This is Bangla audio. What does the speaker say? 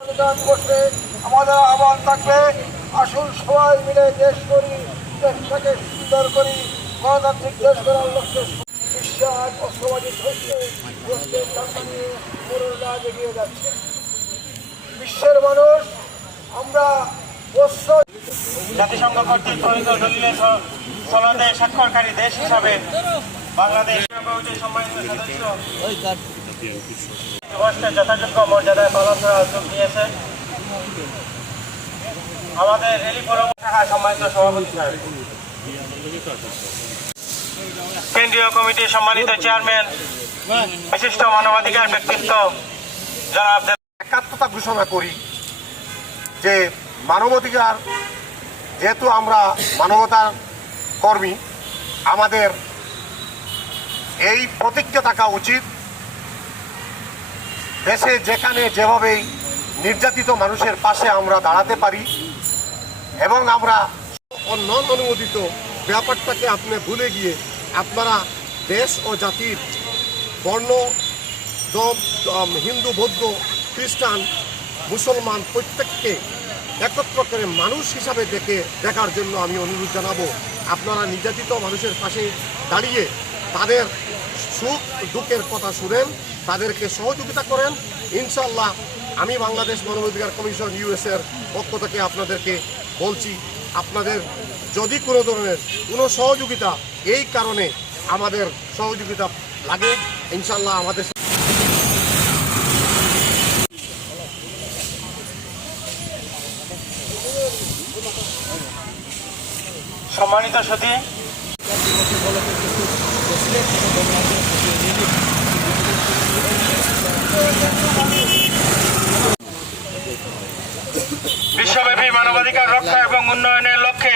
করতে আমাদের আহ্বান থাকবে। আসুন সবাই মিলে দেশ করি দেশটাকে সুন্দর করি গণতান্ত্রিক দেশ করার লক্ষ্যে বিশ্বাস অস্ত্রবাদী ধরছে নিয়ে এগিয়ে যাচ্ছে। বিশ্বের মানুষ আমরা জাতিসংঘ কর্তৃক প্রণীত সনদে স্বাক্ষরকারী দেশ হিসাবে বাংলাদেশ সম্মানিত সদস্য মর্যাদায় আমাদের সভাপতি কেন্দ্রীয় কমিটির সম্মানিত চেয়ারম্যান, বিশিষ্ট মানবাধিকার ব্যক্তিত্ব, জনাব একাত্মতা ঘোষণা করি যে মানবাধিকার, যেহেতু আমরা মানবতার কর্মী, আমাদের এই প্রতিজ্ঞা থাকা উচিত দেশে যেখানে যেভাবেই নির্যাতিত মানুষের পাশে আমরা দাঁড়াতে পারি এবং আমরা নন অনুমোদিত ব্যাপারটাকে আপনি ভুলে গিয়ে আপনারা দেশ ও জাতির বর্ণ হিন্দু, বৌদ্ধ, খ্রিস্টান, মুসলমান প্রত্যেককে একত্র করে মানুষ হিসাবে দেখে, দেখার জন্য আমি অনুরোধ জানাব, আপনারা নির্যাতিত মানুষের পাশে দাঁড়িয়ে তাদের সুখ, দুঃখের কথা শুনেন। তাদেরকে সহযোগিতা করেন। ইনশাল্লাহ আমি বাংলাদেশ মানবাধিকার কমিশন ইউএসের পক্ষ থেকে আপনাদেরকে বলছি, আপনাদের যদি কোনো ধরনের কোনো সহযোগিতা এই কারণে আমাদের সহযোগিতা লাগে ইনশাল্লাহ আমাদের সম্মানিত সতী বিশ্বব্যাপী মানবাধিকার রক্ষা এবং উন্নয়নের লক্ষ্যে